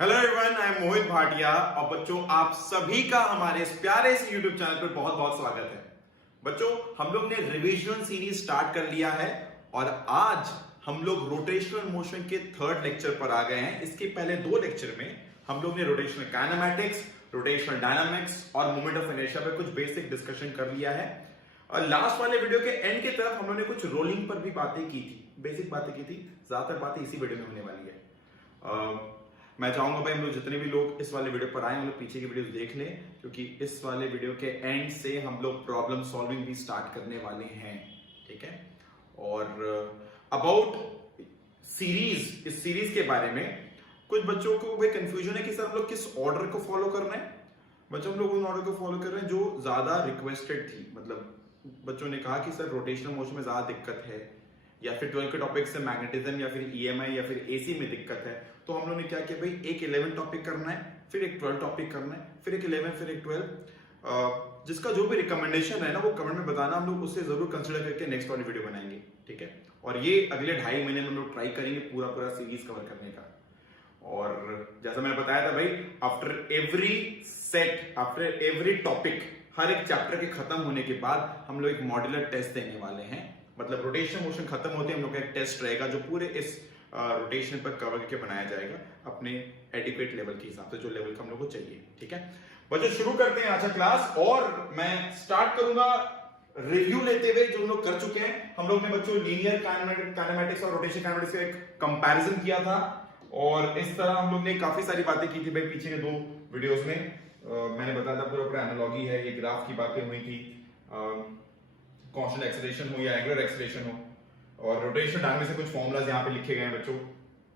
Hello everyone, I am मोहित भाटिया और बच्चों आप सभी का हमारे इस प्यारे से यूट्यूब चैनल पर बहुत बहुत स्वागत है। बच्चों हम लोग ने रिविजन सीरीज स्टार्ट कर लिया है और आज हम लोग रोटेशनल मोशन के थर्ड लेक्चर पर आ गए हैं। इसके पहले दो लेक्चर में हम लोग ने रोटेशनल काइनेमैटिक्स, रोटेशनल डायनामिक्स और मोमेंट ऑफ इनर्शिया पे कुछ बेसिक डिस्कशन कर लिया है और लास्ट वाले वीडियो के एंड की तरफ हम लोगों ने कुछ रोलिंग पर भी बातें की थी, बेसिक बातें की थी। ज्यादातर बातें इसी वीडियो में होने वाली है। मैं चाहूंगा भाई हम लोग जितने भी लोग इस वाले वीडियो पर आए हम लोग पीछे की वीडियोस देख लें, क्योंकि इस वाले वीडियो के एंड से हम लोग प्रॉब्लम सॉल्विंग भी स्टार्ट करने वाले हैं। ठीक है, और अबाउट सीरीज, इस सीरीज के बारे में कुछ बच्चों को भाई कंफ्यूजन है कि सर हम लोग किस ऑर्डर को फॉलो कर रहे हैं। बच्चों हम लोग उन ऑर्डर को फॉलो कर रहे हैं जो ज्यादा रिक्वेस्टेड थी। मतलब बच्चों ने कहा कि सर रोटेशनल मोशन में ज्यादा दिक्कत है, या फिर 12 के टॉपिक से मैग्नेटिज्म या फिर ईएमआई या फिर एसी में दिक्कत है। तो हम लोगों ने क्या किया भाई, एक 11 टॉपिक करना है, फिर एक 12 टॉपिक करना है, फिर एक 11, फिर एक 12। जिसका जो भी रिकमेंडेशन है ना वो कमेंट में बताना, हम लोग उससे जरूर कंसिडर करके नेक्स्ट वाली वीडियो बनाएंगे। ठीक है, और ये अगले 2.5 महीने में हम लोग ट्राई करेंगे पूरा सीरीज कवर करने का। और जैसा मैंने बताया था भाई, after every set, after every topic, हर एक चैप्टर के खत्म होने के बाद हम लोग एक मॉड्यूलर टेस्ट देने वाले हैं। मतलब रोटेशन मोशन खत्म होते हम लोग का एक टेस्ट रहेगा जो पूरे इस रोटेशन पर कवर करके बनाया जाएगा अपने एडिक्वेट लेवल के हिसाब से, जो लेवल का हम लोग को चाहिए। ठीक है बच्चों, शुरू करते हैं आज का क्लास और मैं स्टार्ट करूंगा रिव्यू लेते हुए जो हम लोग कर चुके हैं। हम लोग ने बच्चों लीनियर काइनेमैटिक्स और रोटेशन काइनेमैटिक्स का एक कंपैरिजन किया था और इस तरह हम लोग ने काफी सारी बातें की थी भाई पीछे के 2 वीडियोस में। मैंने बताया था पूरा एनालॉजी है, ये ग्राफ की बातें हुई थी, कांस्टेंट एक्सेलरेशन हो या एंगुलर एक्सेलरेशन हो, और रोटेशनल डायनामिक्स से कुछ फॉर्मूलाज यहाँ पे लिखे गए हैं बच्चों।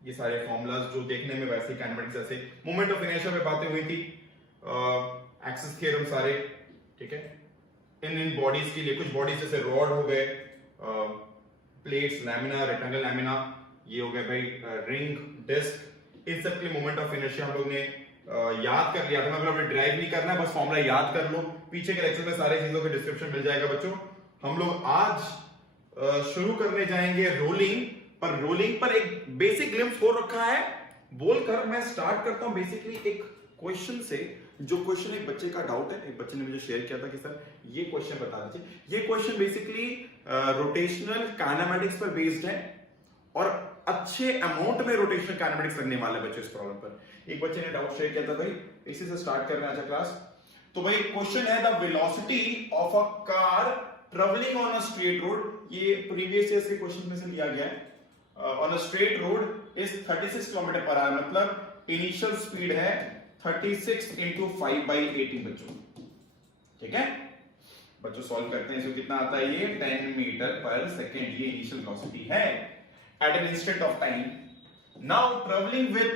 ये सारे फॉर्मूलाज जो देखने में वैसे काइनेमैटिक्स जैसे, मोमेंट ऑफ इनर्शिया पे बातें हुई थी, एक्सिस थ्योरम सारे। ठीक है, इन बॉडीज के लिए कुछ बॉडीज जैसे रॉड हो गए, प्लेट्स, लैमिना, रेक्टेंगल लैमिना, ये हो गए भाई रिंग, डिस्क, इन सब के लिए मोमेंट ऑफ इनर्शिया हम लोग ने याद कर लिया था। मतलब ड्राइव नहीं करना है, बस फॉर्मूला याद कर लो। पीछे के लेक्चर में सारी चीजों का डिस्क्रिप्शन मिल जाएगा बच्चों। हम लोग आज शुरू करने जाएंगे रोलिंग पर एक बेसिक ग्लिम्स हो रखा है बोलकर मैं स्टार्ट करता हूं बेसिकली एक क्वेश्चन से। जो क्वेश्चन एक बच्चे का डाउट है, एक बच्चे ने मुझे शेयर किया था कि सर ये क्वेश्चन बता दीजिए। ये क्वेश्चन बेसिकली रोटेशनल काइनेमैटिक्स पर बेस्ड है और अच्छे अमाउंट में रोटेशनल काइनेमैटिक्स लगने वाले बच्चों इस प्रॉब्लम पर। एक बच्चे ने डाउट शेयर किया था भाई, इसी से स्टार्ट करना है आज क्लास। तो भाई क्वेश्चन है the velocity of a car travelling on a straight road. ये प्रीवियस ईयर के क्वेश्चन में से लिया गया है। On a straight road is 36 kilometre per hour, मतलब इनिशियल स्पीड है 36 × 5/18 बच्चों। ठीक है बच्चों, सॉल्व करते हैं। इसको कितना आता है, ये 10 मीटर पर सेकेंड, ये इनिशियल वेलोसिटी है at an instant of time. Now travelling with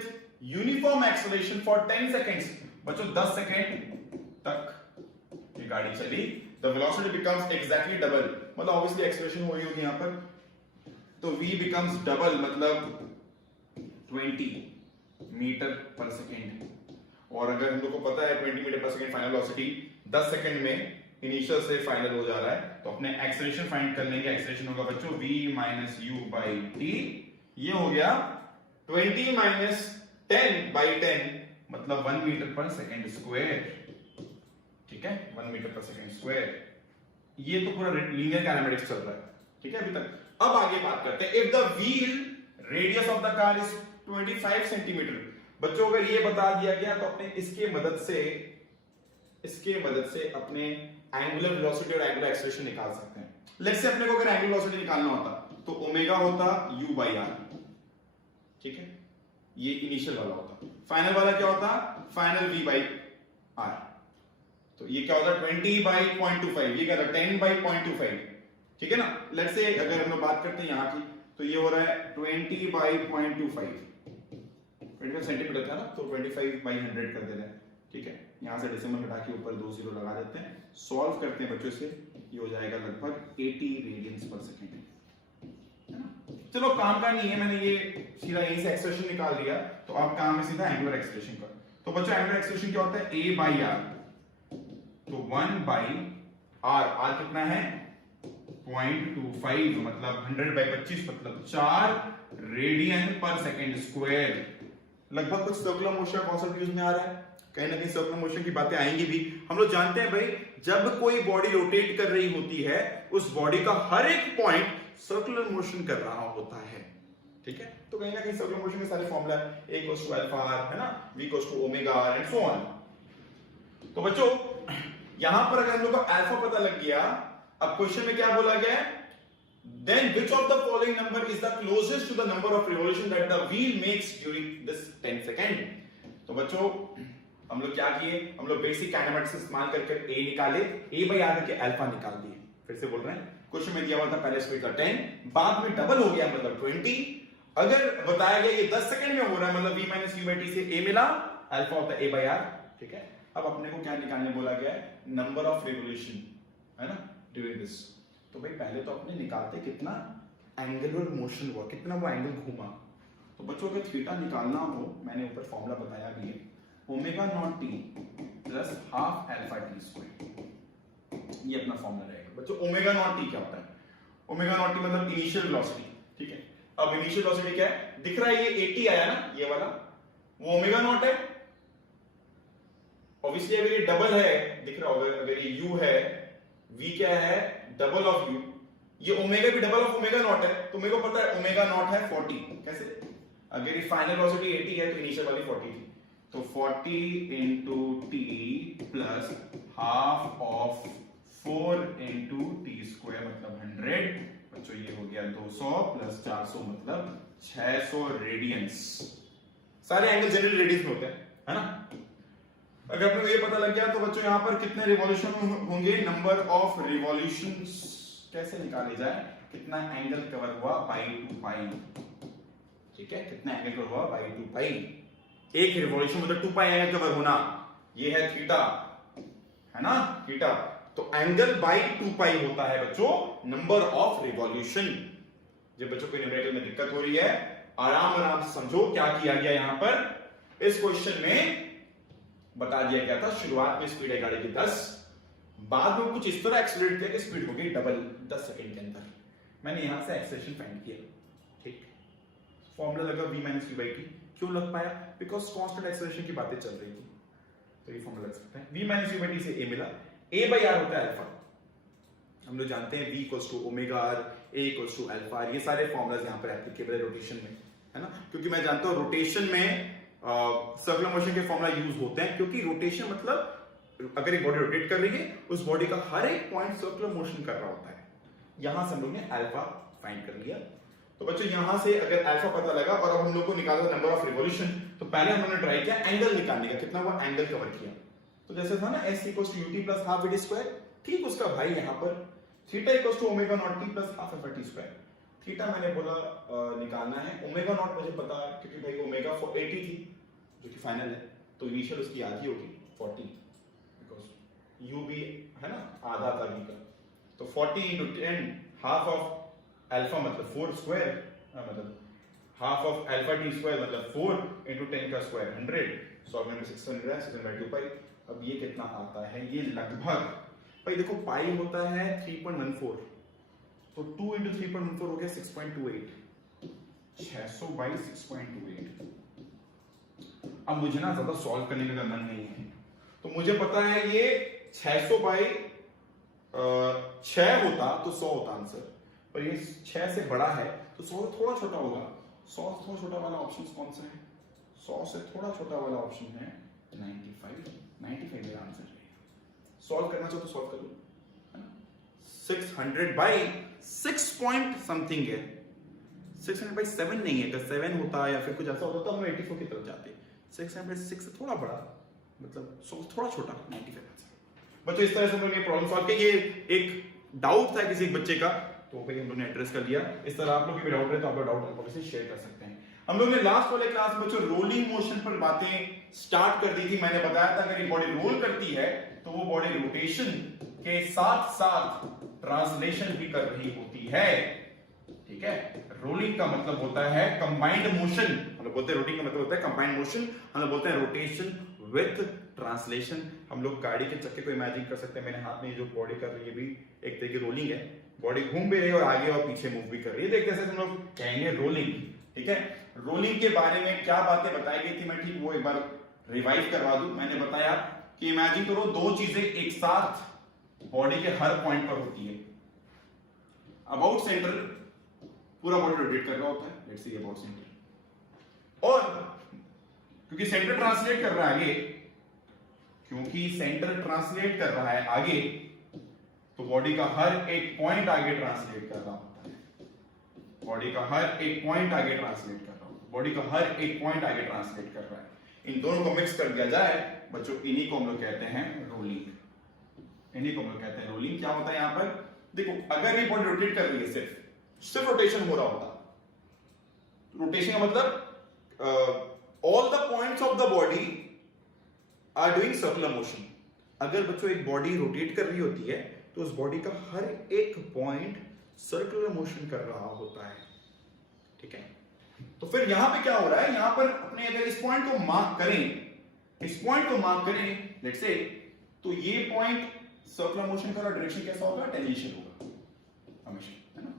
uniform acceleration for 10 seconds. बच्चों 10 सेकेंड तक ये गाड़ी चली, the velocity becomes exactly double, मतलब obviously acceleration हो रही होगी यहाँ पर, तो v becomes double, मतलब 20 मीटर पर सेकेंड। और अगर हम लोग को पता है 20 metre per second final velocity 10 second में इनिशियल से फाइनल हो जा रहा है, तो अपने एक्सेलरेशन फाइंड कर लेंगे। एक्सेलरेशन होगा बच्चों v - u/t, ये हो गया 20 - 10/10, मतलब 1 मीटर पर सेकेंड स्क्वायर। ठीक है, 1 मीटर पर सेकेंड स्क्वायर। ये तो पूरा लीनियर काइनेमैटिक्स चल रहा है। ठीक है अभी तक। अब आगे बात करते हैं, if the wheel radius of the car is 25 centimetre. बच्चों अगर ये बता दिया गया तो अपने इसके मदद से अपने एंगुलर वेलोसिटी और एंगुलर एक्सेलरेशन निकाल सकते हैं। लेट्स से अपने को अगर एंगुलर वेलोसिटी निकालना होता तो ओमेगा होता u/r। ठीक है, ये इनिशियल वाला होता। फाइनल वाला क्या होता, फाइनल v/r। तो ये क्या होता है 20/0.25, ये क्या होता है 10/0.25। ठीक है ना। लेट्स से अगर हम लोग बात करते हैं यहाँ की, तो ये हो रहा है 20/0.25, 25 सेंटीमीटर था ना, तो 25/100 कर दे रहे हैं। ठीक है, यहां से डेसिमल हटा के ऊपर 2 जीरो लगा देते हैं, सॉल्व करते हैं बच्चों से, ये हो जाएगा लगभग 80 रेडियंस पर सेकेंड। है ना। चलो काम का नहीं है, मैंने ये सीधा यहीं से एक्सप्रेशन निकाल दिया, तो अब काम है सीधा एंगुलर एक्सेलरेशन का। तो बच्चों एंगुलर एक्सेलरेशन क्या होता है, a/r, तो 1/r, r कितना है 0.25, मतलब 100/25, मतलब 4 रेडियन पर सेकेंड स्क्वायर। लगभग कुछ सर्कुलर मोशन का कॉन्सेप्ट यूज में आ रहा है, कहीं ना कहीं सर्कुलर मोशन की बातें आएंगी भी। हम लोग जानते हैं भाई, जब कोई बॉडी रोटेट कर रही होती है, उस बॉडी का हर एक पॉइंट सर्कुलर मोशन कर रहा होता है, ठीक है। तो कहीं ना कहीं सर्कुलर मोशन के सारे formula A equals to alpha r, है ना, V equals to omega r and so on. तो बच्चों यहां पर अगर हम लोग को अल्फा पता लग गया, अब क्वेश्चन में क्या बोला गया है, then which of the following number is the closest to the number of revolution that the wheel makes during this 10 second। तो बच्चों हम लोग क्या किए, हम लोग बेसिक काइनेमेटिक्स इस्तेमाल करके A निकाले, A बाई आर के अल्फा निकाल दिए। फिर से बोल रहे हैं, क्वेश्चन में दिया हुआ था पहले स्पीड का 10, बाद में डबल हो गया मतलब 20। अगर बताया गया ये 10 सेकंड में हो रहा है, मतलब v minus u by t से A मिला, अल्फा होता है A बाई आर, ठीक है। अब अपने को क्या निकालने बोला गया है, नंबर ऑफ रिवोल्यूशन, है ना, ड्यूरिंग दिस। तो भाई पहले तो अपने निकालते कितना एंगुलर मोशन हुआ, कितना वो एंगल घूमा। तो बच्चों अगर थीटा निकालना हो, मैंने ऊपर फॉर्मूला बताया भी है, omega naught T plus half alpha T square, ये अपना फॉर्मूला रहेगा। बच्चों ओमेगा नॉट टी क्या होता है, ओमेगा नॉट टी मतलब इनिशियल वेलोसिटी, ठीक है। अब इनिशियल वेलोसिटी क्या है, दिख रहा है ये 80 आया ना, ये वाला वो ओमेगा नॉट है। ऑब्वियसली अगर ये डबल है, दिख रहा होगा, अगर ये u है, v क्या है, डबल ऑफ u, ये ओमेगा भी डबल ऑफ ओमेगा नॉट है, तो मेरे को पता है ओमेगा नॉट है 40। कैसे, अगर ये फाइनल वेलोसिटी 80 है तो इनिशियल वाली 40 थी, तो 40 into T plus half of 4 into T square मतलब 100। बच्चों ये हो गया 200 प्लस 400 मतलब 600 रेडियंस। सारे एंगल जनरल रेडियंस में होते हैं, है ना। अगर आपको ये पता लग गया तो बच्चों यहाँ पर कितने रिवॉल्यूशन होंगे, नंबर ऑफ रिवॉल्यूशंस कैसे निकाले जाए, कितना एंगल कवर हुआ बाई 2 पाई, ठीक है, कितना एंगल कवर हुआ बाई 2 पाई। एक रिवॉल्यूशन मतलब 2 पाई एंगल कवर होना, ये है थीटा, है ना, थीटा। तो एंगल बाई 2 पाई होता है बच्चों नंबर ऑफ रिवॉल्यूशन। जब बच्चों को न्यूमेरिकल में दिक्कत हो रही है, आराम से समझो क्या किया गया। यहां पर इस क्वेश्चन में बता दिया गया था, शुरुआत में स्पीड है गाड़ी की 10, बाद में कुछ इस तरह एक्सीलरेट किया कि स्पीड हो गई डबल 10 सेकंड के अंदर। मैंने यहां से एक्सेलरेशन फाइंड किया, ठीक। फॉर्मूला लगा v minus u by T. क्यों लग पाया, बिकॉज कांस्टेंट एक्सेलरेशन की बातें चल रही थी, तो ये फॉर्मूला लग सकता है। v minus u by t से a मिला, a बाई r होता है अल्फा। हम लोग जानते हैं v equals to omega r, a equals to alpha. ये सारे फॉर्मूलाज यहां पर एप्लीकेबल है रोटेशन में, है ना, क्योंकि मैं जानता हूं रोटेशन में सर्कुलर मोशन के फॉर्मूला यूज होते हैं, क्योंकि रोटेशन मतलब अगर एक बॉडी रोटेट कर रही है, उस बॉडी का हर एक पॉइंट सर्कुलर मोशन कर रहा होता है। यहां से हम लोग ने अल्फा फाइंड कर लिया। तो बच्चों यहां से अगर अल्फा पता लगा और अब हम लोग को निकालना नंबर ऑफ रिवॉल्यूशन, तो पहले हम लोगों ने ट्राई किया एंगल निकालने का, कितना वो एंगल कवर किया। तो जैसे था ना s equals to ut plus half v square, ठीक उसका भाई यहां पर theta equals to omega nought t plus half f t square. Theta मैंने बोला निकालना है, ओमेगा नॉट मुझे पता है क्योंकि भाई ओमेगा 80 थी जो कि फाइनल है, तो इनिशियल उसकी आधी होगी 40, बिकॉज u भी है ना आधा था v का। तो 40 इंटू 10 हाफ ऑफ अल्फा मतलब 4 स्क्वायर, मतलब half of alpha T square मतलब 4 इंटू 10 का स्क्वायर 100। सॉल्व में 600 है, 600/2 पाई। अब ये कितना आता है, ये लगभग भाई देखो पाई होता है 3.14, तो 2 इंटू 3.14 हो गया 6.28, 600/6.28। अब मुझे ना ज्यादा सॉल्व करने का मन नहीं है, तो मुझे पता है ये 600/6 होता तो 100 होता आंसर, पर ये 6 से बड़ा है तो 100 थोड़ा छोटा होगा। 100 से थोड़ा छोटा वाला ऑप्शन कौन सा है, 100 से थोड़ा छोटा वाला ऑप्शन है 95 मेरा आंसर है। सॉल्व करना चाहो तो सॉल्व कर लो, है ना। 600/6 पॉइंट समथिंग है, 600/7 नहीं है, अगर 7 होता या फिर कुछ ऐसा होता तो हम 84 की तरफ जाते। 600/6 से थोड़ा बड़ा, मतलब 100 थोड़ा छोटा 95। बच्चों इस तरह से हम लोग ये प्रॉब्लम सॉल्व किया। ये एक डाउट था किसी एक बच्चे का, तो भाई हम लोग ने एड्रेस कर लिया। इस तरह आप लोग भी डाउट है तो आप लोग डाउट हमसे शेयर कर सकते हैं। हम लोग ने लास्ट वाले क्लास में बच्चों रोलिंग मोशन पर बातें स्टार्ट कर दी थी। मैंने बताया था अगर ये बॉडी रोल करती है तो वो बॉडी रोटेशन के साथ साथ ट्रांसलेशन भी कर रही होती है, ठीक है। रोलिंग का मतलब होता है कंबाइंड मोशन, हम लोग बोलते हैं रोटिंग का मतलब होता है कंबाइंड मोशन, हम लोग बोलते हैं रोटेशन विथ ट्रांसलेशन। हम लोग गाड़ी के चक्के को इमेजिन कर सकते हैं, मेरे हाथ में जो बॉडी कर रही है भी एक तरह की रोलिंग है, बॉडी घूम भी रही है और आगे और पीछे मूव भी कर रही है, देखते हैं हम लोग कहेंगे रोलिंग, ठीक है। रोलिंग के बारे में क्या बातें बताई गई थी मैं ठीक वो एक बार रिवाइव करवा दूं। मैंने बताया कि इमेजिन करो दो चीजें एक साथ बॉडी के हर पॉइंट पर होती है। अबाउट सेंटर पूरा बॉडी रोटेट कर रहा होता है, लेट्स से अबाउट सेंटर, और क्योंकि सेंटर ट्रांसलेट कर रहा है आगे, क्योंकि सेंटर ट्रांसलेट कर रहा है आगे, तो बॉडी का हर एक पॉइंट आगे ट्रांसलेट कर रहा होता है। बॉडी का हर एक पॉइंट आगे ट्रांसलेट कर रहा होता है। बॉडी का हर एक पॉइंट आगे ट्रांसलेट कर रहा है। इन दोनों को मिक्स कर दिया जाए बच्चों, इन्हीं को हम लोग कहते हैं रोलिंग। इन्हीं को हम लोग कहते हैं रोलिंग। क्या होता है यहां पर देखो, अगर ये बॉडी रोटेट कर रही है, सिर्फ रोटेशन हो रहा होता, रोटेशन का मतलब all the points of the body are doing circular motion. अगर बच्चों एक बॉडी रोटेट कर रही होती है तो उस बॉडी का हर एक पॉइंट सर्कुलर मोशन कर रहा होता है, ठीक है। तो फिर यहां पे क्या हो रहा है, यहां पर अपने अगर इस पॉइंट को मार्क करें, इस पॉइंट को मार्क करें लेट्स से, तो ये पॉइंट सर्कुलर मोशन का डायरेक्शन कैसा होगा, टेंजेंशियल होगा हमेशा, है ना।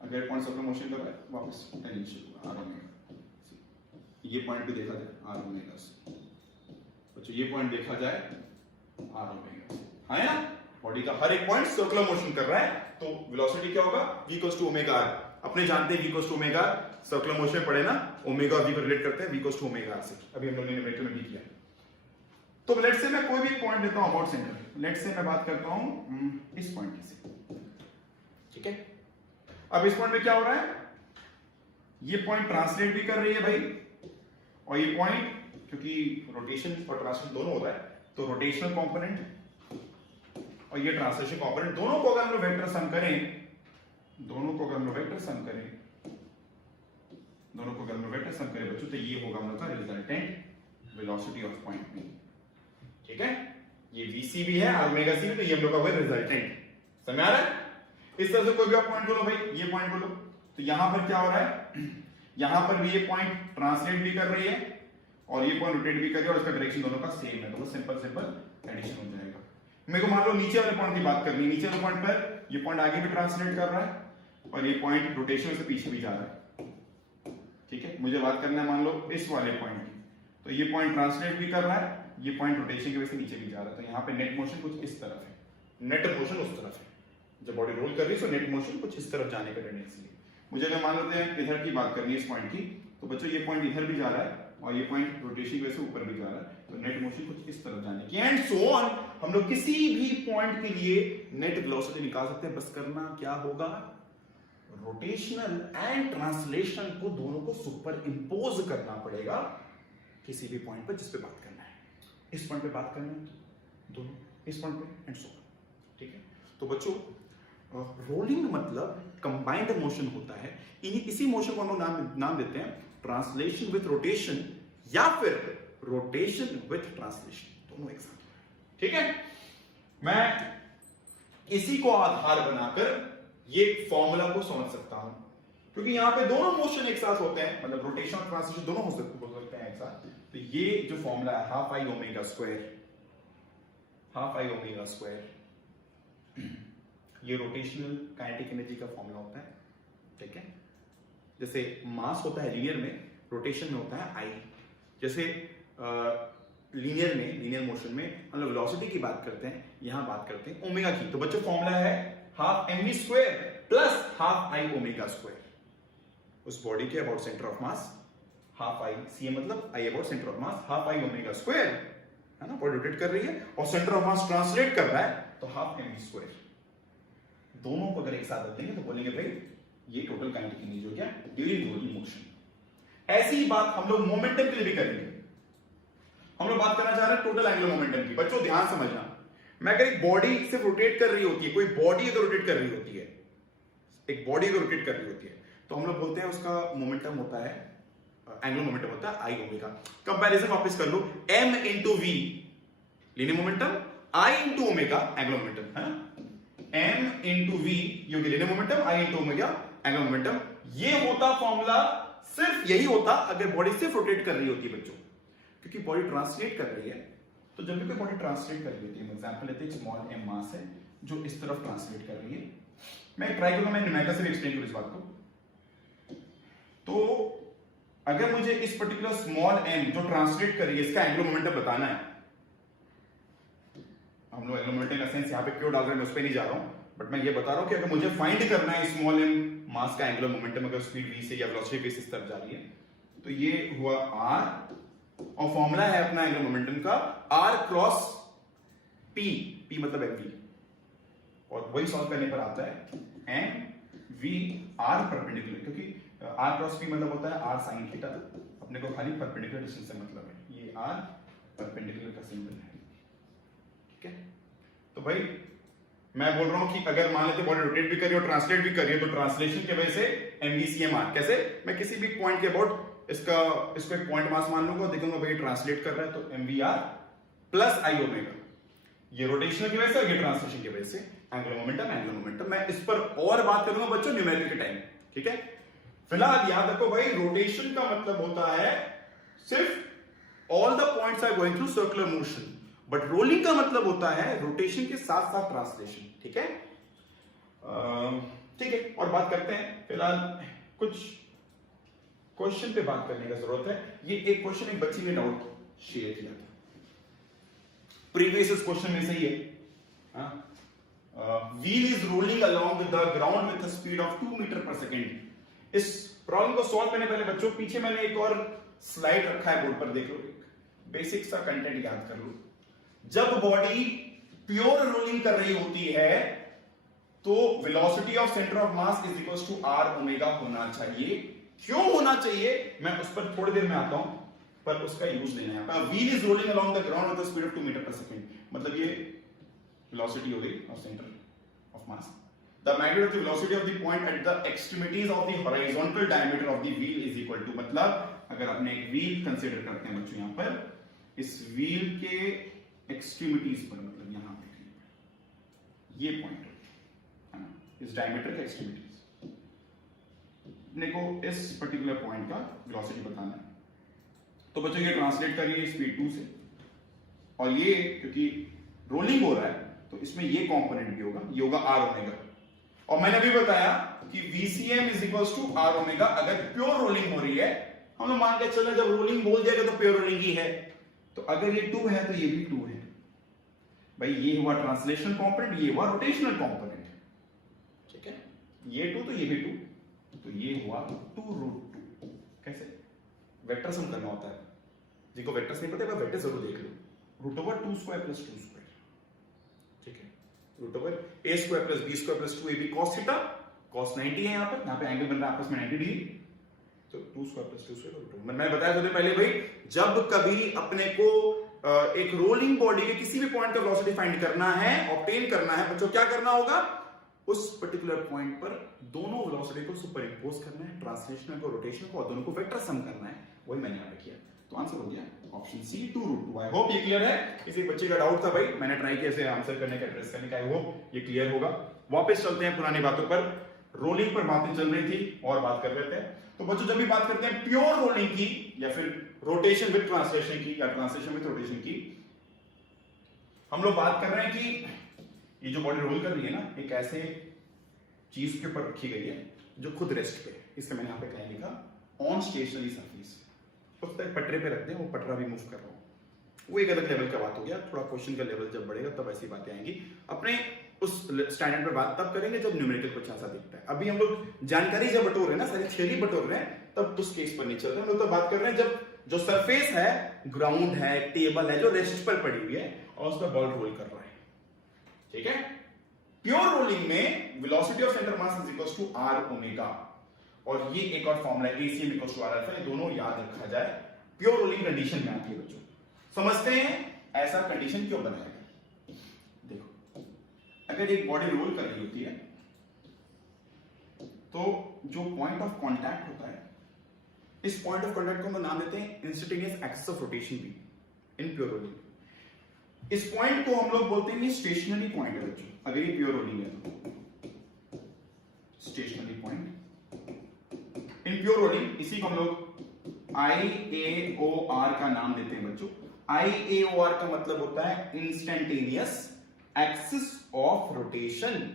अगर पॉइंट सर्कुलर मोशन कर रहा है वापस टेंजेंशियल होगा, आर ओमेगा। ये पॉइंट भी देखा जाए आर ओमेगा से, बच्चों ये पॉइंट देखा जाए आर ओमेगा से, है ना। बॉडी का हर एक पॉइंट सर्कुलर मोशन कर रहा है, तो वेलोसिटी क्या होगा, v equals to omega r. अपने जानते हैं v equals to omega r, circular motion पढ़े ना, ओमेगा और v को रिलेट करते हैं v equals to omega r से, अभी हम लोगों ने न्यूमेरिकल में भी किया। तो लेट्स से मैं कोई भी पॉइंट लेता हूं अबाउट सेंटर, लेट्स से मैं बात करता हूं इस पॉइंट से, ठीक है। अब इस पॉइंट पे क्या हो रहा है, ये पॉइंट ट्रांसलेट भी कर रही है भाई, और ये पॉइंट क्योंकि रोटेशन और ट्रांसलेशन दोनों होता है, तो रोटेशनल कंपोनेंट और ये ट्रांसलेशन कंपोनेंट दोनों को अगर हम लोग वेक्टर सम करें, दोनों को अगर हम लोग वेक्टर सम करें, दोनों को अगर हम लोग वेक्टर सम करें बच्चों, तो ये होगा हम लोग का resultant velocity of point B, ठीक है। ये vc भी है और ओमेगा सी भी, तो ये हम लोग का होगा रिजल्टेंट। समझ आ रहा है। इस तरह से कोई भी आप पॉइंट बोलो भाई, ये पॉइंट बोलो, तो यहां पर क्या हो रहा है, यहां पर भी ये पॉइंट ट्रांसलेट भी कर रही है और ये पॉइंट रोटेट भी कर रही है, और इसका डायरेक्शन दोनों का सेम है, तो सिंपल एडिशन हो जाएगा। मेरे को मान लो नीचे वाले पॉइंट की बात करनी है, नीचे वाले पॉइंट पर ये पॉइंट आगे भी ट्रांसलेट कर रहा है और ये पॉइंट रोटेशन से पीछे भी जा रहा है, ठीक है। मुझे बात करना है मान लो इस वाले पॉइंट की, तो ये पॉइंट ट्रांसलेट भी कर रहा है, ये पॉइंट रोटेशन की वजह से नीचे भी जा रहा है, तो यहाँ पे नेट मोशन कुछ इस तरफ है, नेट मोशन उस तरफ है। जब बॉडी रोल कर रही है तो नेट मोशन कुछ इस तरफ जाने का टेंडेंसी है। मुझे अगर मान लेते हैं इधर की बात करनी है इस पॉइंट की, तो बच्चों ये पॉइंट इधर भी जा रहा है और ये पॉइंट रोटेशन की वजह से ऊपर भी जा रहा है, तो नेट मोशन कुछ इस तरफ जाने की, एंड सो ऑन। हम लोग किसी भी पॉइंट के लिए नेट वेलोसिटी निकाल सकते हैं, बस करना क्या होगा, रोटेशनल एंड ट्रांसलेशन को दोनों को सुपर इंपोज करना पड़ेगा किसी भी पॉइंट पर जिस पे बात करना है। इस पॉइंट पे बात करना है दोनों, इस पॉइंट पे एंड सो ऑन, ठीक है। तो बच्चों रोलिंग मतलब कंबाइंड मोशन होता है, इसी मोशन को हम लोग नाम देते हैं ट्रांसलेशन विथ रोटेशन या फिर रोटेशन विथ ट्रांसलेशन, दोनों एक साथ, ठीक है। मैं इसी को आधार बनाकर ये फॉर्मूला को समझ सकता हूं, क्योंकि यहां पे दोनों मोशन एक साथ होते हैं, मतलब रोटेशन और ट्रांसलेशन दोनों हो सकते हैं एक साथ। तो ये जो फॉर्मूला है हाफ आई ओमेगा स्क्वायर, ये रोटेशनल काइनेटिक एनर्जी का फॉर्मूला होता है, ठीक है। जैसे मास होता है लीनियर में, रोटेशन में होता है आई। जैसे लीनियर मोशन में हम लोग वेलोसिटी की बात करते हैं, यहां बात करते हैं ओमेगा की, तो बच्चों फॉर्मूला है half m v square plus half I omega square. उस बॉडी के about centre of mass half I, C मतलब I about centre of mass, half I omega square, है ना, बॉडी रोटेट कर रही है और सेंटर ऑफ मास ट्रांसलेट कर रहा है, तो हाफ एम वी स्क्वायर। दोनों को अगर एक साथ रख देंगे तो बोलेंगे भाई ये टोटल काइनेटिक एनर्जी हो गया ड्यूरिंग रोलिंग मोशन। ऐसी ही बात हम लोग मोमेंटम के लिए भी करेंगे। हम लोग बात करना चाह रहे हैं टोटल एंगुलर मोमेंटम की। बच्चों ध्यान समझना, मैं अगर एक बॉडी सिर्फ रोटेट कर रही होती है, कोई बॉडी अगर रोटेट कर रही होती है, एक बॉडी अगर रोटेट कर रही होती है, तो हम लोग बोलते हैं उसका मोमेंटम होता है, एंगुलर मोमेंटम होता है आई ओमेगा। कंपैरिजन वापस कर लो, m into v linear momentum, I into omega angular momentum, है ना। m इंटू वी ये होगी linear momentum, I into omega angular momentum. ये होता फॉर्मूला, सिर्फ यही होता अगर बॉडी सिर्फ रोटेट कर रही होती है बच्चों, क्योंकि बॉडी ट्रांसलेट कर रही है। तो जब भी कोई बॉडी ट्रांसलेट कर रही होती है, एग्जांपल लेते हैं स्मॉल m मास है जो इस तरफ ट्रांसलेट कर रही है। मैं ट्राई करूंगा मैं न्यूमेरिकल से भी एक्सप्लेन करूं इस बात को। तो अगर मुझे इस पर्टिकुलर स्मॉल m जो ट्रांसलेट कर रही है इसका एंगुलर मोमेंटम बताना है, हम लोग एंगुलर मोमेंटम का सेंस यहाँ पे क्यों डाल रहे हैं मैं उस पर नहीं जा रहा हूं, बट मैं ये बता रहा हूं कि अगर मुझे फाइंड करना है स्मॉल m मास का एंगुलर मोमेंटम अगर स्पीड v से या वेलोसिटी v से इस तरफ जा रही है, तो ये हुआ r और फॉर्मूला है अपना एंगुलर मोमेंटम का r क्रॉस p, p मतलब mv, और वही सॉल्व करने पर आता है mv r परपेंडिकुलर, क्योंकि r क्रॉस p मतलब होता है r sin थीटा, अपने को खाली परपेंडिकुलर डिस्टेंस से मतलब है, ये r परपेंडिकुलर का सिंबल है, ठीक है। तो भाई मैं बोल रहा हूं कि अगर मान लेते बॉडी रोटेट भी करिए और ट्रांसलेट भी करिए, तो ट्रांसलेशन की वजह से mvcmr, कैसे, मैं किसी भी पॉइंट के अबाउट इसको एक पॉइंट मास मान लूंगा, देखूंगा भाई ट्रांसलेट कर रहा है, तो mvr प्लस i ओमेगा, ये रोटेशन की वजह से और ये ट्रांसलेशन की वजह से एंगुलर मोमेंटम। मैं इस पर और बात करूंगा बच्चों न्यूमेरिकल के टाइम, ठीक है। फिलहाल याद रखो भाई रोटेशन का मतलब होता है सिर्फ all the points are going through circular motion, but rolling का मतलब होता है रोटेशन के साथ साथ ट्रांसलेशन, ठीक है। ठीक है, और बात करते हैं, फिलहाल कुछ क्वेश्चन पे बात करने की जरूरत है। ये एक क्वेश्चन एक बच्ची ने डाउट शेयर किया था, प्रीवियस क्वेश्चन में सही है, wheel is rolling along the ground with the speed of 2 metre per second. इस प्रॉब्लम को सॉल्व करने पहले बच्चों पीछे मैंने एक और स्लाइड रखा है बोर्ड पर, देख लो, बेसिक सा कंटेंट याद कर लो। जब बॉडी प्योर रोलिंग कर रही होती है तो velocity of centre of mass is equal to r omega होना चाहिए। क्यों होना चाहिए मैं उस पर थोड़ी देर में आता हूं, पर उसका यूज लेना है। Wheel is rolling along the ground with the speed of 2 metre per second, मतलब ये वेलोसिटी हो गई of centre of mass. The magnitude of the velocity of the point at the extremities of the horizontal diameter of the wheel is equal to, मतलब अगर आपने एक wheel consider करते हैं बच्चों यहां पर, इस व्हील के एक्सट्रीमिटीज पर, मतलब यहां पे ये पॉइंट है ना, इस डायमीटर के एक्सट्रीमिटीज, अपने को इस पर्टिकुलर पॉइंट का वेलोसिटी बताना है। तो बच्चों ये ट्रांसलेट करिए स्पीड 2 से, और ये क्योंकि रोलिंग हो रहा है तो इसमें ये कंपोनेंट भी होगा, ये होगा आर ओमेगा। और मैंने अभी बताया कि VCM is equals to r omega. अगर प्योर रोलिंग हो रही है, हम लोग मान के चले जब रोलिंग बोल दिया तो प्योर रोलिंग ही है, तो अगर ये 2 है तो ये भी 2 है भाई, ये हुआ ट्रांसलेशनल कंपोनेंट, ये हुआ रोटेशनल कंपोनेंट, ठीक है। ये 2 तो ये भी 2, तो ये हुआ 2√2। कैसे वेक्टर सम करना होता है, जिनको वेक्टर्स नहीं पता वेक्टर जरूर देख लो, √2² + 2², ठीक है, √a² + b² + 2ab cos theta, cos 90 है यहाँ पे एंगल बन रहा है आपस में 90 डिग्री, तो 2² + 2²। मैंने बताया था पहले भाई, जब कभी अपने को एक रोलिंग बॉडी के किसी भी पॉइंट का वेलोसिटी फाइंड करना है, ऑब्टेन करना है बच्चों, क्या करना होगा, उस पर्टिकुलर पॉइंट पर दोनों वेलोसिटी को सुपर इंपोज करना है, ट्रांसलेशनल को रोटेशनल को, और दोनों को वेक्टर सम करना है, वही मैंने यहाँ पे किया। तो आंसर हो गया ऑप्शन सी 2√2। आई होप ये क्लियर है। किसी बच्चे का डाउट था भाई, मैंने ट्राई किया इसे आंसर करने का, एड्रेस करने का, आई होप ये क्लियर होगा। वापस चलते हैं पुरानी बातों पर, रोलिंग पर बातें चल रही थी और बात कर रहे थे। तो बच्चों जब भी बात करते हैं प्योर रोलिंग की, या फिर रोटेशन विद ट्रांसलेशन की, या ट्रांसलेशन विद रोटेशन की, हम लोग बात कर रहे हैं कि ये जो बॉडी रोल कर रही है ना, एक ऐसे चीज के ऊपर रखी गई है जो खुद रेस्ट पे, इसलिए मैंने यहाँ पे क्या लिखा, ऑन स्टेशनरी सरफेस। उस तक पटरे पे रखते हैं, वो पटरा भी मूव कर रहा हूं, वो एक अलग लेवल का बात हो गया। थोड़ा क्वेश्चन का लेवल जब बढ़ेगा तब ऐसी बातें आएंगी, अपने उस स्टैंडर्ड पर बात तब करेंगे जब न्यूमेरिकल कुछ ऐसा दिखता है। अभी हम लोग जानकारी जब बटोर रहे हैं ना, सारी थ्योरी बटोर रहे हैं, तब उस केस पर नहीं चल रहे, हम लोग तो बात कर रहे हैं जब जो सरफेस है, ग्राउंड है, टेबल है, जो रेस्ट पर पड़ी हुई है और उस पर बॉल रोल कर रहा है, ठीक है। प्योर रोलिंग में velocity of centre mass is equal to r omega, और ये एक और फॉर्मूला है ACM equal to r alpha, ये दोनों याद रखा जाए, प्योर रोलिंग कंडीशन में आती है बच्चों। समझते हैं ऐसा कंडीशन क्यों बनाया गया। देखो, अगर एक बॉडी रोल कर रही होती है तो जो पॉइंट ऑफ कांटेक्ट होता है, इस पॉइंट ऑफ कांटेक्ट को हम नाम देते हैं इंस्टेंटेनियस एक्सिस ऑफ रोटेशन भी इन प्योर रोलिंग। इस पॉइंट को हम लोग बोलते हैं स्टेशनरी पॉइंट है बच्चों, अगर ये प्योर रोलिंग है तो stationary point in pure rolling, इसी को हम लोग IAOR का नाम देते हैं बच्चों। IAOR का मतलब होता है instantaneous axis of rotation,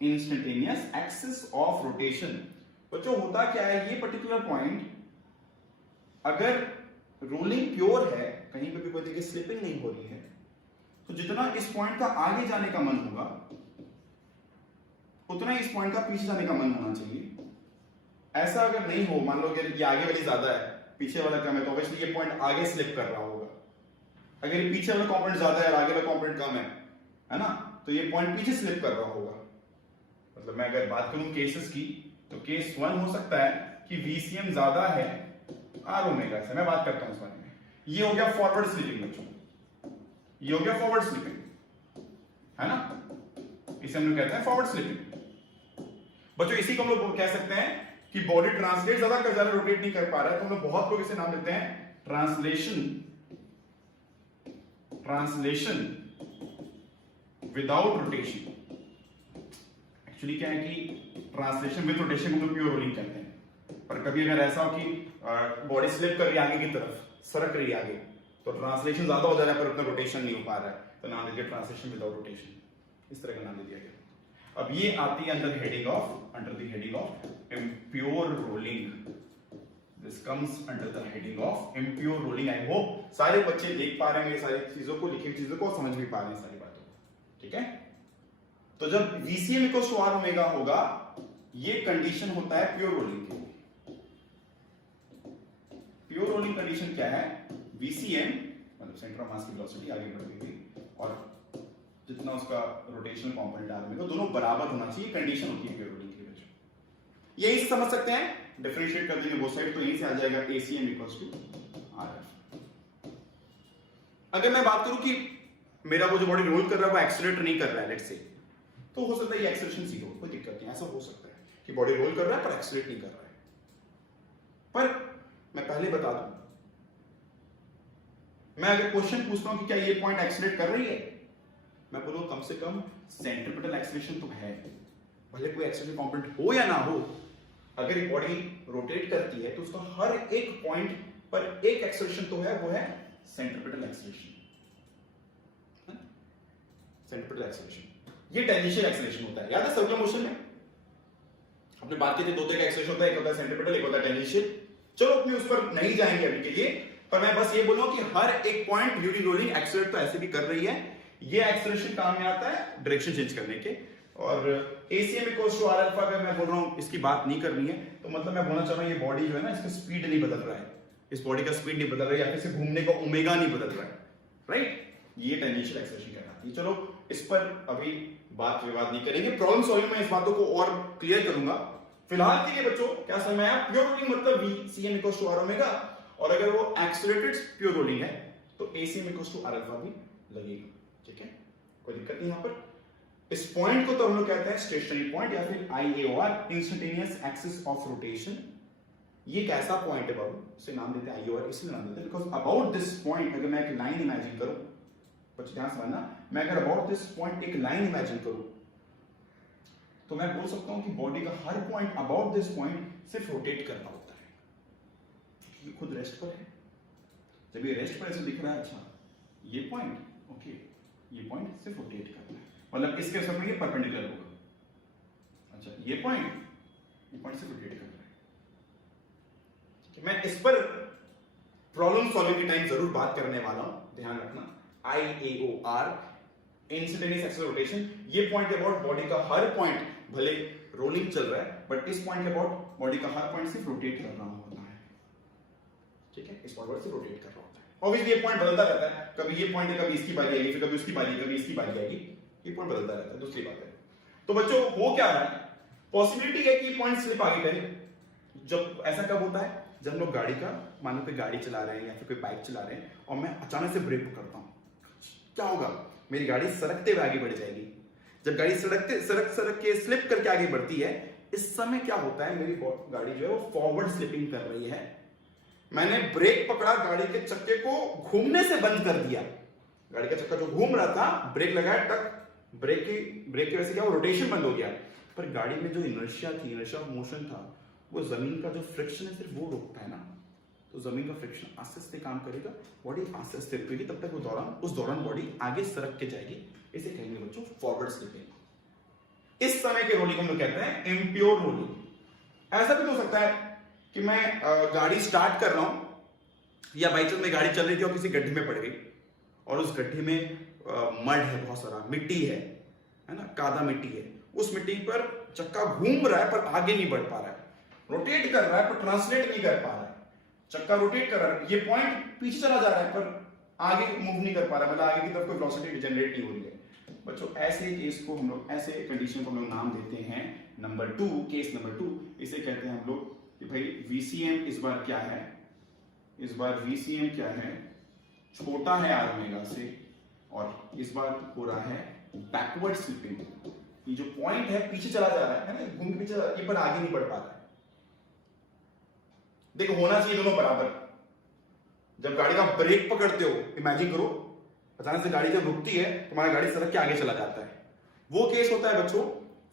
instantaneous axis of rotation. बच्चों होता क्या है, ये पर्टिकुलर पॉइंट अगर रोलिंग प्योर है, कहीं पे भी कोई तरीके स्लिपिंग नहीं हो रही है, तो जितना इस पॉइंट का आगे जाने का मन होगा उतना ही इस पॉइंट का पीछे जाने का मन होना चाहिए। ऐसा अगर नहीं हो, मान लो कि ये आगे वाली ज्यादा है, पीछे वाला कम है, तो ऑब्वियसली ये पॉइंट आगे स्लिप कर रहा होगा। अगर ये पीछे वाला कंपोनेंट ज्यादा है और आगे वाला कंपोनेंट कम है ना, तो ये पॉइंट पीछे स्लिप कर रहा होगा। मतलब मैं अगर बात करूं केसेस की, तो केस 1 हो सकता है कि VCM ज्यादा है R ओमेगा से। मैं बात करता हूं इस बारे में। ये हो गया फॉरवर्ड स्लिपिंग बच्चों, ये हो गया फॉरवर्ड स्लिपिंग, है ना, इसे हम लोग कहते हैं फॉरवर्ड स्लिपिंग। बच्चों इसी को हम लोग कह सकते हैं कि बॉडी ट्रांसलेट ज्यादा रोटेट नहीं कर पा रहा है, तो हम लोग बहुत लोग इसे नाम देते हैं ट्रांसलेशन विदाउट रोटेशन। एक्चुअली क्या है कि ट्रांसलेशन विद रोटेशन को हम प्योर रोलिंग कहते हैं, पर कभी अगर ऐसा हो कि बॉडी स्लिप कर रही है आगे की तरफ, सरक रही है आगे, तो ट्रांसलेशन ज्यादा हो जा रहा है पर उतना रोटेशन नहीं हो पा रहा है, तो नाम दीजिए ट्रांसलेशन विदाउट रोटेशन, इस तरह का नाम दे दिया गया। अब ये आती है under the heading of impure rolling. This comes under the heading of impure rolling. I hope सारे बच्चे देख पा रहे हैं ये सारी चीजों को, लिखी हुई चीजों को, समझ भी पा रहे हैं सारी बातों को, ठीक है। तो जब VCM equals to R omega होगा, ये कंडीशन होता है प्योर रोलिंग के लिए। प्योर रोलिंग कंडीशन क्या है? VCM मतलब सेंटर ऑफ मास की वेलोसिटी आगे बढ़ गई थी और जितना उसका रोटेशनल कंपोनेंट R ओमेगा दोनों बराबर होना चाहिए, कंडीशन होती है प्योर रोलिंग की वजह। यही समझ सकते हैं, डिफरेंशिएट कर देंगे वो साइड, तो यहीं से आ जाएगा ACM इक्वल्स टू RF। अगर मैं बात करूं कि मेरा वो जो बॉडी रोल कर रहा है वो एक्सीलरेट नहीं कर रहा है, लेट्स से, तो हो सकता है ये एक्सेलरेशन जीरो, कोई दिक्कत नहीं, ऐसा हो सकता है कि बॉडी रोल कर रहा है पर एक्सीलरेट नहीं कर रहा है। पर मैं पहले बता दूं, मैं अगर क्वेश्चन पूछता हूं कि क्या ये पॉइंट एक्सीलरेट कर रही है, मैं बोलूं कम से कम सेंट्रीपिटल एक्सीलरेशन तो है, भले कोई एक्सीलरेशन कंपोनेंट हो या ना हो, अगर ये बॉडी रोटेट करती है तो उसका हर एक पॉइंट पर एक एक्सीलरेशन तो है, वो है सेंट्रीपिटल एक्सीलरेशन। सेंट्रीपिटल एक्सीलरेशन ये टेंजेंशियल एक्सीलरेशन होता है, याद है सर्कुलर मोशन में हमने बात की थी, दो तरह का एक्सीलरेशन होता है, एक होता है सेंट्रीपिटल, एक होता है टेंजेंशियल। चलो अपने उस पर नहीं जाएंगे अभी के लिए, पर मैं बस ये बोल रहा हूं कि हर एक पॉइंट ड्यूरिंग रोलिंग एक्सीलरेट तो ऐसे भी कर रही है, ये एक्सीलरेशन काम में आता है डायरेक्शन चेंज करने के। और ACM equals to R alpha पे मैं बोल रहा हूं इसकी बात नहीं करनी है, तो मतलब मैं बोलना चाह रहा हूं ये बॉडी जो है ना, इसका स्पीड नहीं बदल रहा है, इस बॉडी का स्पीड नहीं बदल रहा है, या फिर घूमने का ओमेगा नहीं बदल रहा है, राइट, ये टेंजेंशियल एक्सीलरेशन कहलाती है। चलो इस पर अभी बात विवाद नहीं करेंगे, प्रॉब्लम सॉल्विंग में इस बातों को और क्लियर करूंगा। फिलहाल के लिए बच्चों क्या समझ में आया? प्योर रोलिंग मतलब VCM equals to R omega, और अगर वो एक्सीलरेटेड प्योर रोलिंग है तो ACM equals to R alpha भी लगेगा, ठीक है, कोई दिक्कत नहीं। यहां पर इस पॉइंट को तो हम लोग कहते हैं स्टेशनरी पॉइंट या फिर IAOR, instantaneous axis of rotation. ये एक ऐसा पॉइंट है बाबू, इसे नाम देते हैं IAOR, इसलिए नाम देते हैं बिकॉज़ अबाउट दिस पॉइंट अगर मैं एक लाइन इमेजिन करूं, बच्चे ध्यान से समझना, मैं अगर अबाउट दिस पॉइंट एक लाइन इमेजिन करूं तो मैं बोल सकता हूं कि बॉडी का हर पॉइंट अबाउट दिस पॉइंट सिर्फ रोटेट करना होता है, क्योंकि ये खुद रेस्ट पर है। जब ये रेस्ट पर ऐसे दिख रहा है, अच्छा ये पॉइंट, ओके, ये पॉइंट सिर्फ रोटेट करना है, मतलब इसके साथ में ये परपेंडिकुलर होगा। अच्छा ये पॉइंट सिर्फ रोटेट कर रहा है। मैं इस पर प्रॉब्लम सॉल्विंग के टाइम जरूर बात करने वाला हूं, ध्यान रखना। IAOR, instantaneous axis of rotation, ये पॉइंट के अबाउट बॉडी का हर पॉइंट भले रोलिंग चल रहा है, बट इस पॉइंट के अबाउट बॉडी का हर पॉइंट सिर्फ रोटेट कर रहा होता है, ठीक है, इस पॉइंट से रोटेट कर रहा होता है। ऑब्वियसली ये पॉइंट बदलता रहता है, कभी ये पॉइंट है, कभी इसकी बारी आएगी, फिर कभी उसकी बारी, कभी इसकी बारी आएगी, ये पॉइंट बदलता रहता है, दूसरी बात है। तो बच्चों हो क्या रहा है, पॉसिबिलिटी है कि पॉइंट स्लिप आगे करे। जब ऐसा कब होता है? जब हम लोग गाड़ी का, मान लो कोई गाड़ी चला रहे हैं या फिर कोई बाइक चला रहे हैं और मैं अचानक से ब्रेक करता हूं, क्या होगा? मेरी गाड़ी सरकते हुए आगे बढ़ जाएगी। जब गाड़ी सड़क के स्लिप करके आगे बढ़ती है, इस समय क्या होता है, मेरी गाड़ी जो है वो फॉरवर्ड स्लिपिंग कर रही है। मैंने ब्रेक पकड़ा, गाड़ी के चक्के को घूमने से बंद कर दिया, गाड़ी का चक्का जो घूम रहा था, ब्रेक लगाया, टक, ब्रेक की वजह से क्या, रोटेशन बंद हो गया, पर गाड़ी में जो इनर्शिया थी, इनर्शिया ऑफ मोशन था, वो जमीन का जो फ्रिक्शन है सिर्फ वो रोकता है ना, तो जमीन का फ्रिक्शन आस्ते आस्ते काम करेगा, बॉडी आस्ते आस्ते रुकेगी, तब तक उस दौरान बॉडी आगे सरक के जाएगी, इसे कहेंगे बच्चों फॉरवर्ड स्लिपिंग। इस समय के रोलिंग हम लोग कहते हैं इम्प्योर रोलिंग। ऐसा भी हो सकता है कि मैं गाड़ी स्टार्ट कर रहा हूं या बाई चांस में गाड़ी चल रही थी और किसी गड्ढे में पड़ गई और उस गड्ढे में मड है, बहुत सारा मिट्टी है ना, कादा मिट्टी है, उस मिट्टी पर चक्का घूम रहा है पर आगे नहीं बढ़ पा रहा है, रोटेट कर रहा है पर ट्रांसलेट नहीं कर पा रहा है, चक्का रोटेट कर रहा है, ये पॉइंट पीछे चला जा रहा है पर आगे मूव नहीं कर पा रहा है, मतलब आगे की तरफ कोई वेलोसिटी जनरेट नहीं हो रही है। बच्चों ऐसे केस को हम लोग, ऐसे कंडीशन को हम लोग नाम देते हैं नंबर 2, केस नंबर 2। इसे कहते हैं हम लोग कि भाई VCM इस बार क्या है, इस बार VCM क्या है, छोटा है आर ओमेगा से और इस बार हो रहा है बैकवर्ड स्लिपिंग। ये जो पॉइंट है पीछे चला जा रहा है ना, घूम के पीछे, ये पर आगे नहीं बढ़ पा रहा है। देखो होना चाहिए दोनों बराबर। जब गाड़ी का ब्रेक पकड़ते हो, इमेजिन करो अचानक से गाड़ी जब रुकती है तुम्हारा गाड़ी सड़क के आगे चला जाता है, वो केस होता है बच्चों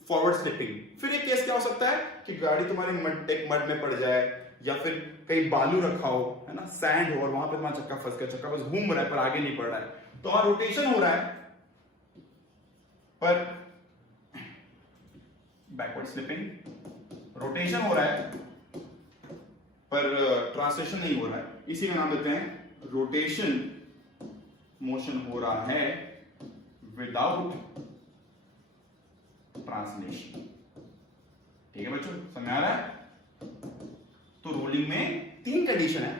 फॉरवर्ड स्लिपिंग। फिर एक केस क्या हो सकता है कि गाड़ी तुम्हारी मड में पड़ जाए या फिर कहीं बालू रखा हो, है ना, सैंड हो और वहां पर तुम्हारा चक्का फंस गया, चक्का बस घूम रहा है पर आगे नहीं बढ़ रहा है, तो वहां रोटेशन हो रहा है पर बैकवर्ड स्लिपिंग, रोटेशन हो रहा है पर ट्रांसलेशन नहीं हो रहा है, इसी में नाम देते हैं रोटेशन मोशन हो रहा है विदाउट ट्रांसलेशन। ठीक है बच्चों, समझ आ रहा है? तो रोलिंग में 3 कंडीशन है,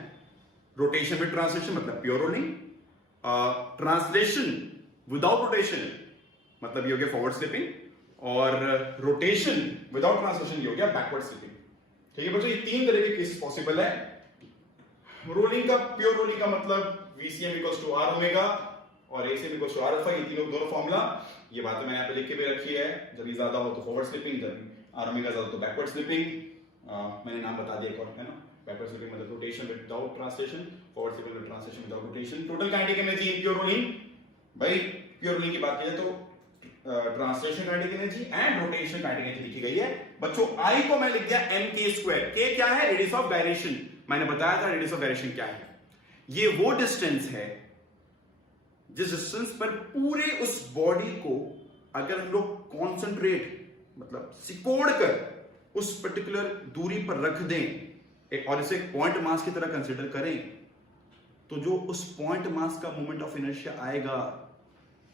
रोटेशन विद ट्रांसलेशन मतलब pure rolling, translation without rotation मतलब ये हो गया फॉरवर्ड स्लिपिंग, और रोटेशन विदाउट ट्रांसलेशन ये हो गया बैकवर्ड स्लिपिंग। ठीक है बच्चों, ये 3 तरह के केसेस पॉसिबल है। रोलिंग का, प्योर रोलिंग का मतलब VCM equals to r omega और ACM equals to r alpha, ये तीनों दोनों फॉर्मूला, ये बात मैंने यहाँ पे लिख के भी रखी है। जब ये ज्यादा हो तो फॉरवर्ड स्लिपिंग, जब आर ओमेगा ज्यादा तो बैकवर्ड स्लिपिंग। मैंने नाम बता दिया एक और, है ना, बैकवर्ड स्लिपिंग मतलब rotation without translation, forward slipping मतलब translation without rotation. Total kinetic energy in pure rolling, भाई प्योर रोलिंग की बात करें तो translation kinetic energy and rotation kinetic energy लिखी गई है। बच्चों आई को मैं लिख दिया mk²। k क्या है? Radius of gyration. मैंने बताया था रेडियस ऑफ गायरेशन क्या है, ये वो डिस्टेंस है जिस डिस्टेंस पर पूरे उस बॉडी को अगर हम लोग कॉन्सेंट्रेट मतलब सिकोड़ कर उस पर्टिकुलर दूरी पर रख दें और इसे पॉइंट मास की तरह कंसीडर करें, तो जो उस पॉइंट मास का मोमेंट ऑफ इनर्शिया आएगा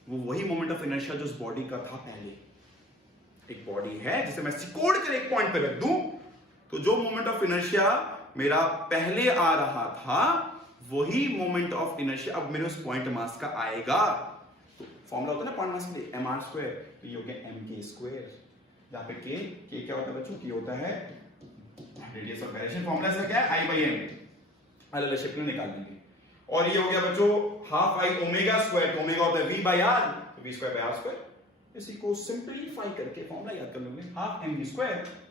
वो वही मोमेंट ऑफ इनर्शिया जो उस बॉडी का था पहले। एक बॉडी है जिसे मैं सिकोड़ कर एक पॉइंट पे रख दूं, तो जो मोमेंट ऑफ इनर्शिया मेरा पहले आ रहा था वही मोमेंट ऑफ इनर्शिया अब मेरे उस पॉइंट मास का आएगा। तो फॉर्मूला होता है ना पॉइंट मास के लिए, mr², तो ये हो गया mk², जहां पे k क्या होता है बच्चों? k होता है रेडियस ऑफ गायरेशन। फॉर्मूला इसका क्या है? I/m, अलग शेप में निकाल लेंगे। और ये हो गया बच्चों हाफ I ओमेगा², तो ओमेगा होता है v/r, तो v²/r²। इसी को सिंपलीफाई करके फॉर्मूला याद कर लोगे, half mv²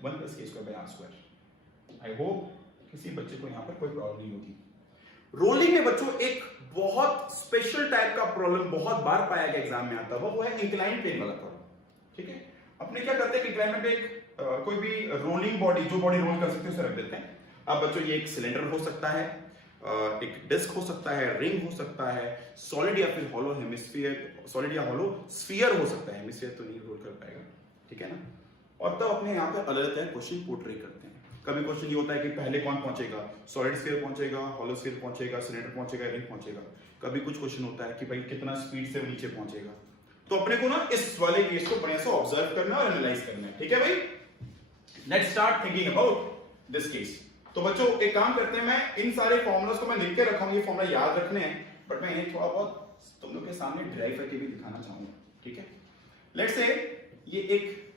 1 + k²/r²। I hope किसी बच्चे को यहां पर कोई प्रॉब्लम नहीं होगी। रोलिंग में बच्चों एक बहुत स्पेशल टाइप का प्रॉब्लम बहुत बार पाया गया एग्जाम में आता है, वो है इंक्लाइन प्लेन वाला प्रॉब्लम। ठीक है, अपने क्या करते हैं कि इंक्लाइन पे एक कोई भी रोलिंग बॉडी, जो बॉडी रोल कर सकती है उसे रख देते हैं। अब बच्चों ये एक सिलेंडर हो सकता है, एक डिस्क हो सकता है, रिंग हो सकता है, सॉलिड या फिर हॉलो हेमिस्फीयर, सॉलिड या हॉलो स्फीयर हो सकता है, हेमिस्फीयर तो नहीं रोल कर पाएगा। ठीक है ना, और तब अपने यहाँ पे अलग अलग क्वेश्चन पोर्ट्रे करते हैं। कभी क्वेश्चन ये होता है कि पहले कौन पहुंचेगा, सॉलिड स्फीयर पहुंचेगा, हॉलो स्फीयर पहुंचेगा, सिलेंडर पहुंचेगा, रिंग पहुंचेगा। कभी कुछ क्वेश्चन होता है कि भाई कितना स्पीड से नीचे पहुंचेगा। तो अपने को ना इस वाले केस को बढ़िया से ऑब्जर्व करना और एनालाइज करना है। ठीक है भाई, let's start thinking about this case. तो बच्चों एक काम करते हैं, मैं इन सारे फॉर्मूलास को मैं लिख के रखा हूं, ये फॉर्मूला याद रखने हैं, बट मैं इन्हें थोड़ा बहुत तुम लोग के सामने ड्राइव करके भी दिखाना चाहूंगा। ठीक है, लेट्स से ये एक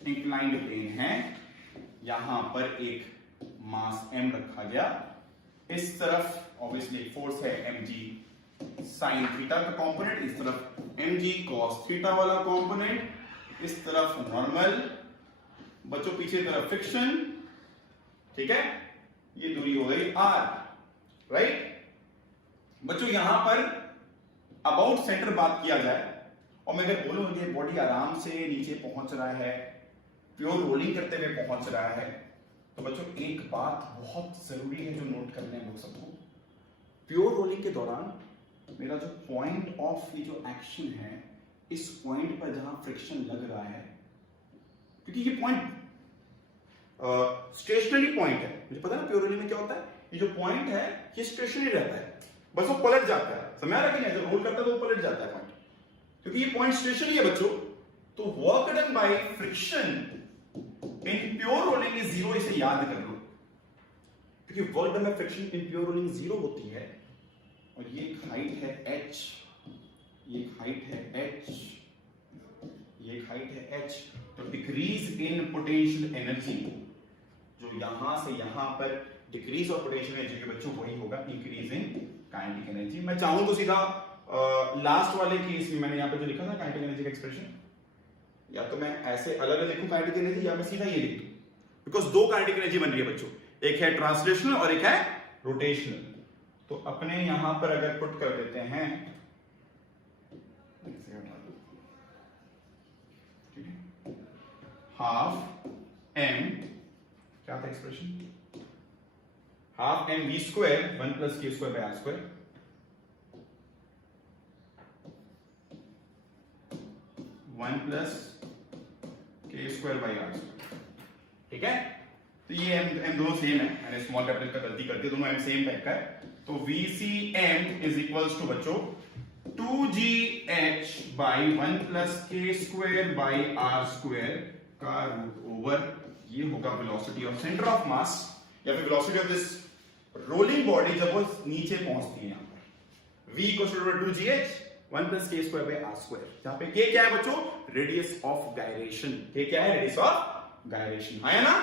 इंक्लाइंड प्लेन है, यहां पर एक मास m रखा गया, इस तरफ ऑब्वियसली फोर्स है mg साइन थीटा का कंपोनेंट, इस तरफ mg cos थीटा वाला कंपोनेंट, इस तरफ नॉर्मल, बच्चों पीछे तरफ फ्रिक्शन। ठीक है, ये दूरी हो गई r, राइट। बच्चों यहां पर अबाउट सेंटर बात किया जाए और मैं अगर बोलूं ये बॉडी आराम से नीचे पहुंच रहा है, प्योर रोलिंग करते हुए पहुंच रहा है, तो बच्चों एक बात बहुत जरूरी है जो नोट करने हैं लोग सबको, प्योर रोलिंग के दौरान मेरा जो पॉइंट ऑफ ये जो एक्शन है, इस पॉइंट पर जहां फ्रिक्शन लग रहा है, क्योंकि ये पॉइंट स्टेशनरी पॉइंट है, मुझे पता है ना प्योर रोलिंग में क्या होता है, ये जो पॉइंट है ये स्टेशनरी रहता है, बस वो पलट जाता है। समझ आ रहा कि नहीं? जब रोल करता है तो वो पलट जाता है पॉइंट, क्योंकि ये पॉइंट स्टेशनरी है बच्चों। तो work done by friction in pure rolling is zero, इसे याद कर लो, क्योंकि work done by friction in pure rolling zero होती है। और ये हाइट है h, ये हाइट है h, ये हाइट है h। तो डिक्रीज इन पोटेंशियल एनर्जी, जो यहां से यहां पर डिक्रीज ऑफ पोटेंशियल एनर्जी के बच्चों वही होगा इंक्रीज इन काइनेटिक एनर्जी। मैं चाहूं तो सीधा लास्ट वाले केस में मैंने यहां पे जो लिखा था काइनेटिक एनर्जी का एक्सप्रेशन, या तो मैं ऐसे अलग अलग लिखूं काइनेटिक एनर्जी, या मैं सीधा ये लिख दूं, बिकॉज दो काइनेटिक एनर्जी बन रही है बच्चों, एक है ट्रांसलेशनल और एक है रोटेशनल। तो अपने यहां पर अगर पुट कर देते हैं, हाफ एम, क्या था expression, half m v square 1 plus k square by r square, 1 plus k square by r square. ठीक है, तो ये एम दोनों सेम है, मैंने स्मॉल कैपिटल का गलती करके दोनों एम सेम टाइप का है। तो VCM इज इक्वल्स टू बच्चों 2GH by 1 plus k square by r square का रूट ओवर, ये होगा velocity of centre of mass, या फिर velocity of this rolling body जब वो नीचे पहुंचती है। यहां पर V equals to 2GH 1 plus k square by r square, जहां पे के क्या है बच्चों, रेडियस ऑफ गायरेशन। के क्या है, रेडियस ऑफ गायरेशन, है ना।